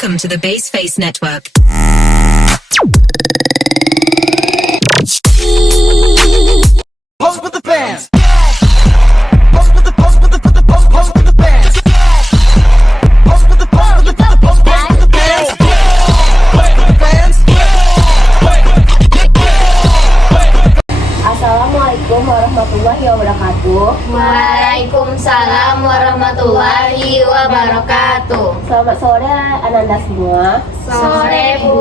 Welcome to the Baseface Network. Pose with the fans. Pose with the pose with the pose with the fans. Pose with the pose with the pose with the fans. Pose with the fans. Assalamualaikum warahmatullahi wabarakatuh. Waalaikumsalam warahmatullahi wabarakatuh. Selamat sore Ananda semua. Sore Bu.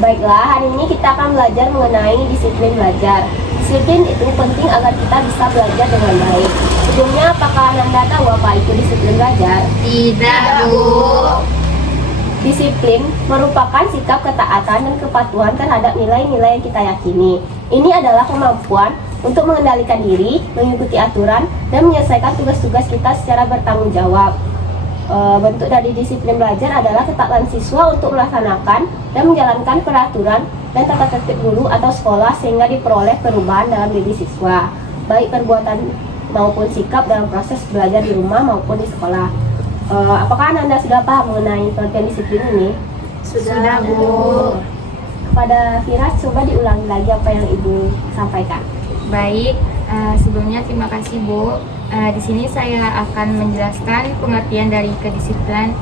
Baiklah, hari ini kita akan belajar mengenai disiplin belajar. Disiplin itu penting agar kita bisa belajar dengan baik. Sebelumnya, apakah Ananda tahu apa itu disiplin belajar? Tidak Bu. Disiplin merupakan sikap ketaatan dan kepatuhan terhadap nilai-nilai yang kita yakini. Ini adalah kemampuan untuk mengendalikan diri, mengikuti aturan, dan menyelesaikan tugas-tugas kita secara bertanggung jawab. Bentuk dari disiplin belajar adalah ketaatan siswa untuk melaksanakan dan menjalankan peraturan dan tata tertib guru atau sekolah sehingga diperoleh perubahan dalam diri siswa, baik perbuatan maupun sikap dalam proses belajar di rumah maupun di sekolah. Apakah Anda sudah paham mengenai pengertian disiplin ini? Sudah Bu. Kepada Firas, coba diulangi lagi apa yang Ibu sampaikan. Baik, sebelumnya terima kasih Bu. Di sini saya akan menjelaskan pengertian dari kedisiplinan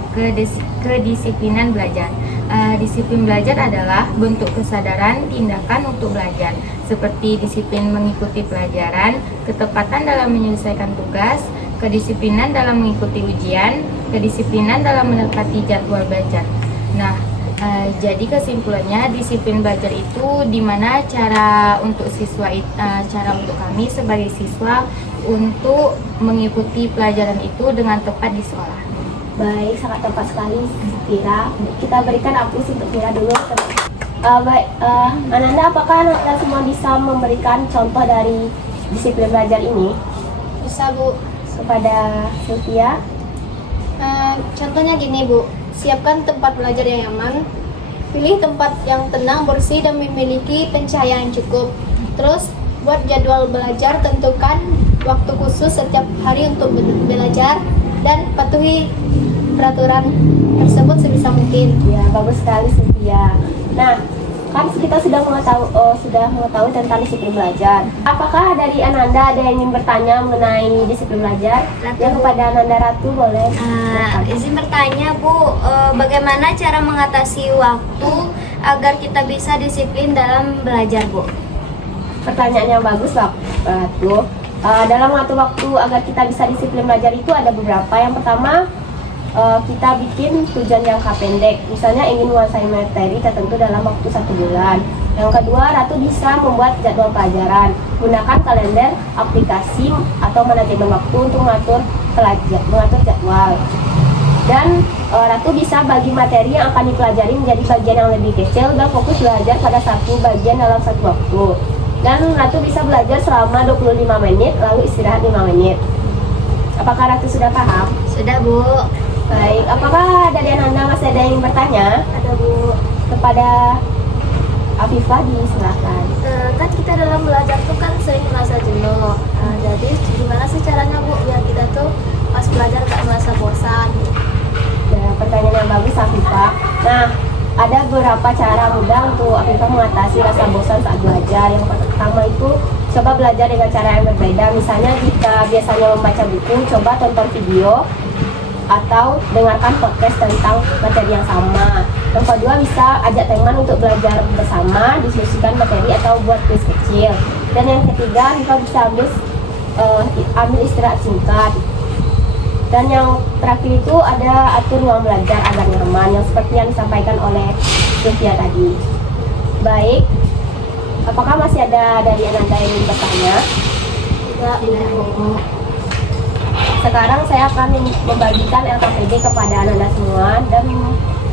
belajar. Disiplin belajar adalah bentuk kesadaran tindakan untuk belajar, seperti disiplin mengikuti pelajaran, ketepatan dalam menyelesaikan tugas, kedisiplinan dalam mengikuti ujian, kedisiplinan dalam menepati jadwal belajar. Nah, jadi kesimpulannya disiplin belajar itu dimana cara untuk kami sebagai siswa untuk mengikuti pelajaran itu dengan tepat di sekolah. Baik, sangat tepat sekali Fira. Kita berikan aplaus untuk Fira dulu. Baik, Ananda, apakah Anda semua bisa memberikan contoh dari disiplin belajar ini? Bisa Bu. Kepada Sylvia. Contohnya gini Bu, siapkan tempat belajar yang nyaman, pilih tempat yang tenang, bersih, dan memiliki pencahayaan yang cukup. Terus buat jadwal belajar, tentukan waktu khusus setiap hari untuk belajar, dan patuhi peraturan tersebut sebisa mungkin. Ya, bagus sekali Sylvia. Nah, kan kita sudah mengetahui tentang disiplin belajar. Apakah dari Ananda ada yang ingin bertanya mengenai disiplin belajar? Ya, kepada Ananda Ratu boleh. Izin bertanya Bu, bagaimana cara mengatasi waktu agar kita bisa disiplin dalam belajar Bu? Pertanyaan yang bagus Ratu. Dalam mengatur waktu agar kita bisa disiplin belajar itu ada beberapa. Yang pertama, kita bikin tujuan jangka pendek, misalnya ingin menguasai materi tertentu dalam waktu 1 bulan. Yang kedua, Ratu bisa membuat jadwal pelajaran, gunakan kalender, aplikasi, atau manajemen waktu untuk mengatur jadwal. Dan Ratu bisa bagi materi yang akan dipelajari menjadi bagian yang lebih kecil dan fokus belajar pada satu bagian dalam satu waktu. Dan Ratu bisa belajar selama 25 menit, lalu istirahat 5 menit. Apakah Ratu sudah paham? Sudah Bu. Baik, apakah dari Ananda masih ada yang bertanya? Ada Bu. Kepada Afifah disilakan. Kan kita dalam belajar tuh kan sering merasa jenuh. Jadi gimana sih caranya Bu biar kita tuh pas belajar gak merasa bosan? Nah, pertanyaan yang bagus Afifah. Nah, ada beberapa cara mudah untuk Afifah mengatasi rasa bosan saat belajar. Yang pertama itu coba belajar dengan cara yang berbeda. Misalnya jika biasanya membaca buku, coba tonton video atau dengarkan podcast tentang materi yang sama. Yang kedua, bisa ajak teman untuk belajar bersama, diskusikan materi atau buat kuis kecil. Dan yang ketiga, kita bisa ambil istirahat singkat. Dan yang terakhir itu ada atur ruang belajar agar nyaman, yang seperti yang disampaikan oleh Sylvia tadi. Baik, apakah masih ada dari Ananda yang ingin bertanya? Tidak. Sekarang saya akan membagikan LKPD kepada Ananda semua dan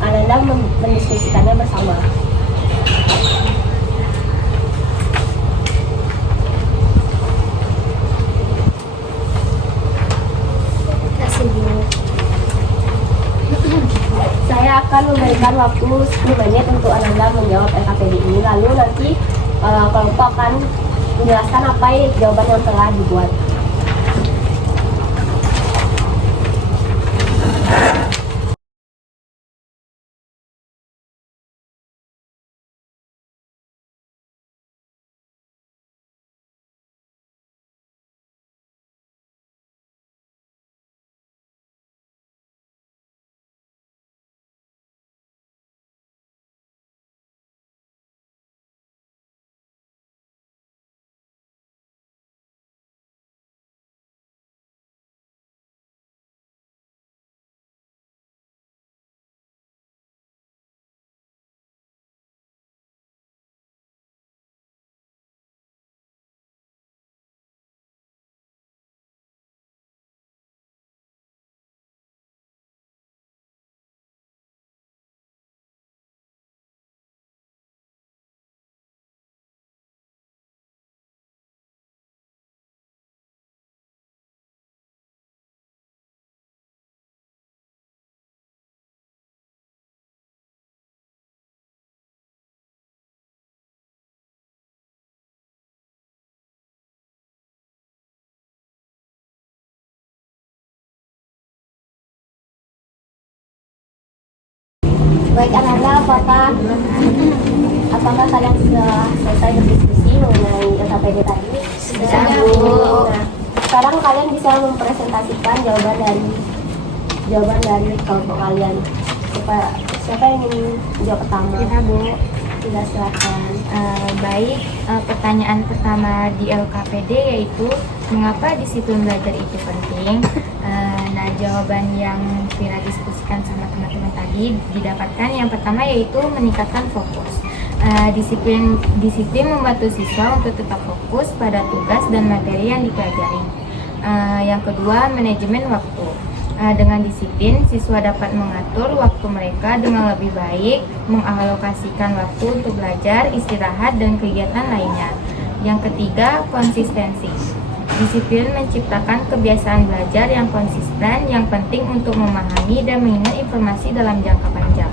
Ananda mendiskusikannya bersama. Kasih Bu. Saya akan memberikan waktu 10 menit untuk Ananda menjawab LKPD ini. Lalu nanti kelompok akan menjelaskan apa jawaban yang telah dibuat. Baik anak-anak, apakah kalian sudah selesai berdiskusi mengenai LKPD tadi? Sudah, Bu. Nah, sekarang kalian bisa mempresentasikan jawaban dari kelompok kalian. Siapa yang ingin jawab pertama? Kita, Bu. Tidak, silakan. Baik, pertanyaan pertama di LKPD yaitu mengapa disiplin belajar itu penting? Nah, jawaban yang Vira diskusikan sama teman-teman tadi didapatkan yang pertama yaitu meningkatkan fokus. Disiplin membantu siswa untuk tetap fokus pada tugas dan materi yang dipelajari. Yang kedua, manajemen waktu. Dengan disiplin, siswa dapat mengatur waktu mereka dengan lebih baik, mengalokasikan waktu untuk belajar, istirahat, dan kegiatan lainnya. Yang ketiga, konsistensi. Disiplin menciptakan kebiasaan belajar yang konsisten, yang penting untuk memahami dan mengingat informasi dalam jangka panjang.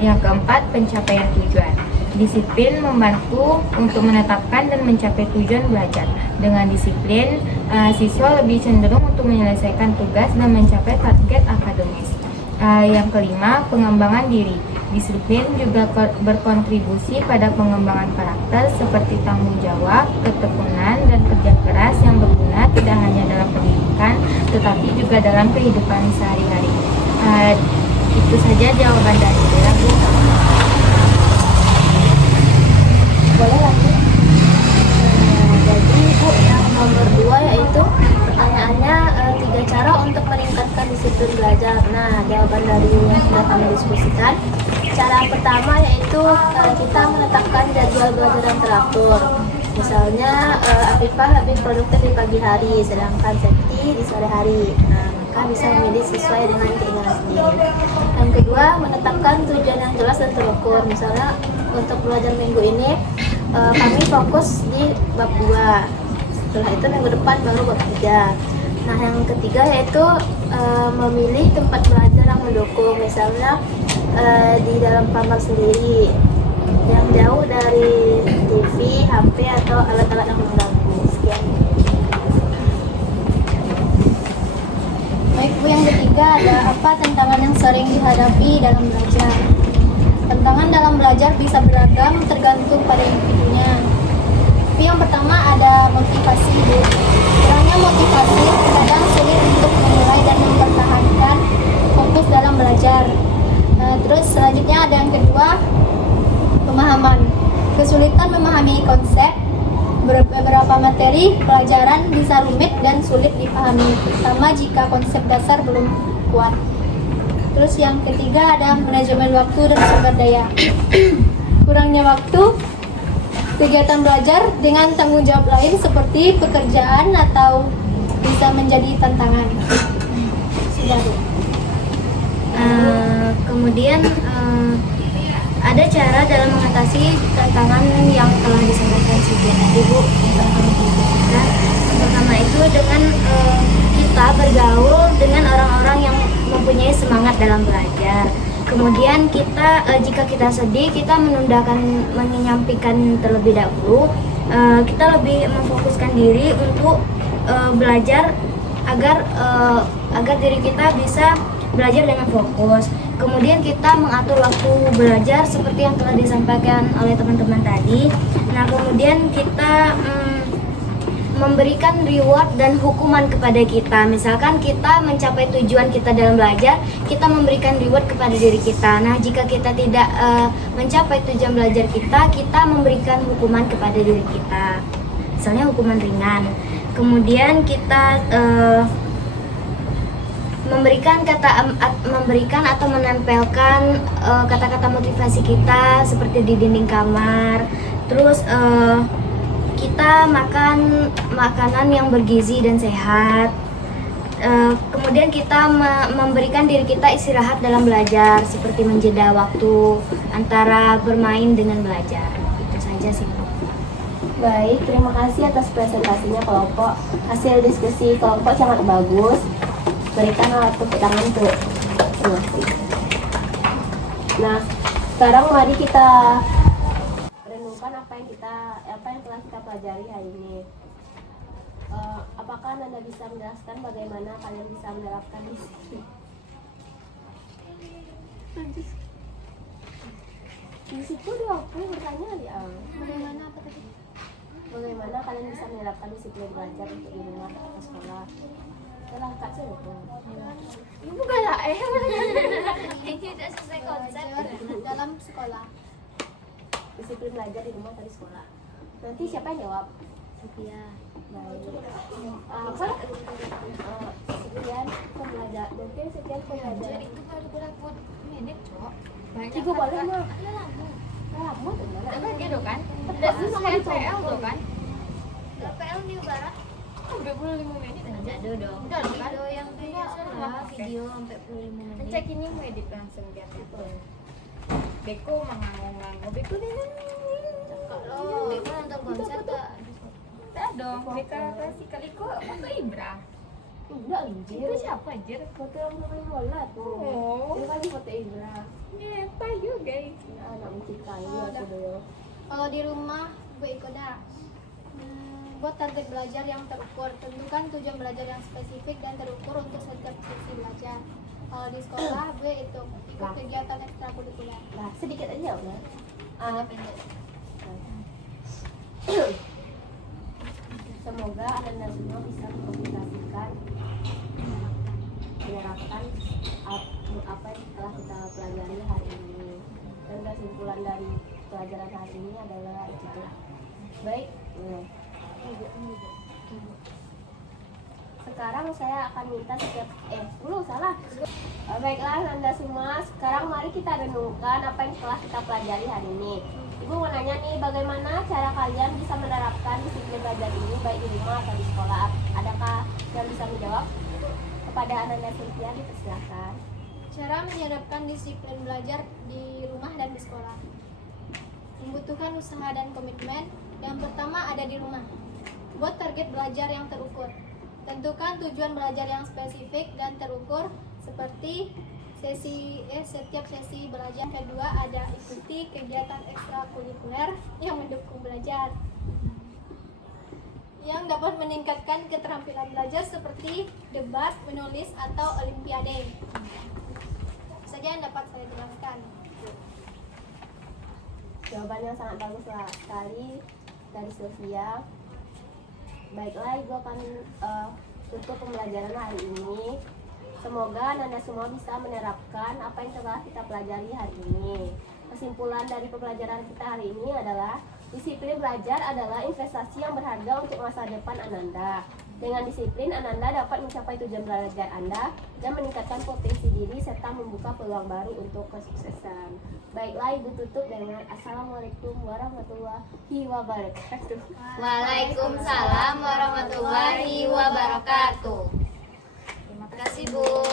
Yang keempat, pencapaian tujuan. Disiplin membantu untuk menetapkan dan mencapai tujuan belajar. Dengan disiplin, siswa lebih cenderung untuk menyelesaikan tugas dan mencapai target akademis. Yang kelima, pengembangan diri. Disiplin juga berkontribusi pada pengembangan karakter seperti tanggung jawab, ketekunan, dan kerja keras yang berguna tidak hanya dalam pendidikan, tetapi juga dalam kehidupan sehari-hari. Itu saja jawaban dari saya, Bu. Boleh lanjut? Jadi Bu, yang nomor 2 yaitu pertanyaannya 3 cara untuk meningkatkan disiplin belajar. Nah, jawaban dari yang sudah kami diskusikan. Cara pertama yaitu kita menetapkan jadwal belajar yang teratur. Misalnya Afifah lebih produktif di pagi hari, sedangkan Septi di sore hari. Nah, maka bisa memilih sesuai dengan keinginan sendiri. Yang kedua, menetapkan tujuan yang jelas dan terukur. Misalnya untuk belajar minggu ini kami fokus di bab 2. Setelah itu minggu depan baru bab 3. Nah, yang ketiga yaitu memilih tempat belajar yang mendukung. Misalnya di dalam kamar sendiri yang jauh dari TV, HP atau alat-alat yang mengganggu. Sekian. Baik Bu, yang ketiga ada apa tantangan yang sering dihadapi dalam belajar? Tantangan dalam belajar bisa beragam tergantung pada individunya. Tapi yang pertama ada motivasi, Bu. Kurangnya motivasi kadang sulit untuk memulai dan mempertahankan fokus dalam belajar. Terus selanjutnya ada yang kedua, pemahaman. Kesulitan memahami konsep. Beberapa materi pelajaran bisa rumit dan sulit dipahami, terutama jika konsep dasar belum kuat. Terus yang ketiga ada manajemen waktu dan sumber daya. Kurangnya waktu, kegiatan belajar dengan tanggung jawab lain seperti pekerjaan atau bisa menjadi tantangan. Sudah, Bu. Kemudian ada cara dalam mengatasi tantangan yang telah disampaikan sebelumnya, Ibu. Yang pertama itu dengan kita bergaul dengan orang-orang yang mempunyai semangat dalam belajar. Kemudian kita jika kita sedih, kita menyampaikan terlebih dahulu. Kita lebih memfokuskan diri untuk belajar agar diri kita bisa belajar dengan fokus. Kemudian kita mengatur waktu belajar seperti yang telah disampaikan oleh teman-teman tadi. Nah, kemudian kita memberikan reward dan hukuman kepada kita. Misalkan kita mencapai tujuan kita dalam belajar, kita memberikan reward kepada diri kita. Nah, jika kita tidak mencapai tujuan belajar kita, kita memberikan hukuman kepada diri kita. Misalnya hukuman ringan. Kemudian kita memberikan atau menempelkan kata-kata motivasi kita seperti di dinding kamar. Terus kita makan makanan yang bergizi dan sehat. Kemudian kita memberikan diri kita istirahat dalam belajar seperti menjeda waktu antara bermain dengan belajar. Itu saja sih, Bu. Baik, terima kasih atas presentasinya kelompok. Hasil diskusi kelompok sangat bagus. Berikan alat tepuk tangan untuk masing-masing. Nah, sekarang mari kita renungkan apa yang telah kita pelajari hari ini. Apakah Anda bisa menjelaskan bagaimana kalian bisa menerapkan di sini? Di situ dia aku bertanya dia, Bagaimana apa tadi? bagaimana kalian bisa menerapkan disiplin belajar untuk di rumah atau sekolah? Setelah kak saya Ibu kayak Ini tidak sesuai konsep dalam sekolah. disiplin belajar di rumah atau di sekolah. Nanti siapa yang jawab? Iya. Baik. Apa? Sekian pembelajar. Mungkin sekian pembelajar. itu baru berapa menit, Cok? Banyak Tiga balik kata. mah. Lama tuh mana? Ada gitu kan? Ada sih sama di PL tuh kan? PL di barat 25 menit aja. ada dong. Udah kan? Video yang biasa video sampai 45 menit. Cek ini mau edit langsung biar itu. Beko mangango-ngango. Beko nih. Kalau Beko nonton konser tak? Tak dong. Beko kasih kali kok foto Ibra. Udah anjir. Itu siapa anjir? Foto yang main bola tuh. Oh. Itu kan foto Ibra. Apa yuk guys? Ya, anak mencikai aku dulu. Kalau di rumah gue ikut dah. Buat target belajar yang terukur, tentukan tujuan belajar yang spesifik dan terukur untuk setiap sesi belajar. Kalau di sekolah gue itu ikut kegiatan ekstrakurikuler. Nah, sedikit aja udah. Pendek. Semoga Anda semua bisa mengaplikasikan menerapkan apa yang telah kita pelajari hari ini. Dan kesimpulan dari pelajaran hari ini adalah itu. Baik. Sekarang saya akan minta setiap salah. Baiklah Anda semua, sekarang mari kita renungkan apa yang telah kita pelajari hari ini. Ibu mau nanya nih, bagaimana cara kalian bisa menerapkan disiplin belajar ini baik di rumah atau di sekolah? Adakah yang bisa menjawab? Kepada Ananda Cynthia dipersilakan. Cara menerapkan disiplin belajar di rumah dan di sekolah membutuhkan usaha dan komitmen. Yang pertama ada di rumah. Buat target belajar yang terukur. Tentukan tujuan belajar yang spesifik dan terukur seperti setiap sesi belajar. Kedua ada ikuti kegiatan ekstrakurikuler yang mendukung belajar, yang dapat meningkatkan keterampilan belajar seperti debat, menulis, atau olimpiade. Saja yang dapat saya jelaskan. Jawaban yang sangat bagus sekali dari Sylvia. Baiklah, Ibu akan tutup pembelajaran hari ini. Semoga Anda semua bisa menerapkan apa yang telah kita pelajari hari ini. Kesimpulan dari pembelajaran kita hari ini adalah disiplin belajar adalah investasi yang berharga untuk masa depan Ananda. Dengan disiplin, Ananda dapat mencapai tujuan belajar Anda dan meningkatkan potensi diri serta membuka peluang baru untuk kesuksesan. Baiklah, Ibu tutup dengan Assalamualaikum warahmatullahi wabarakatuh. Waalaikumsalam warahmatullahi wabarakatuh. Terima Terima kasih Bu.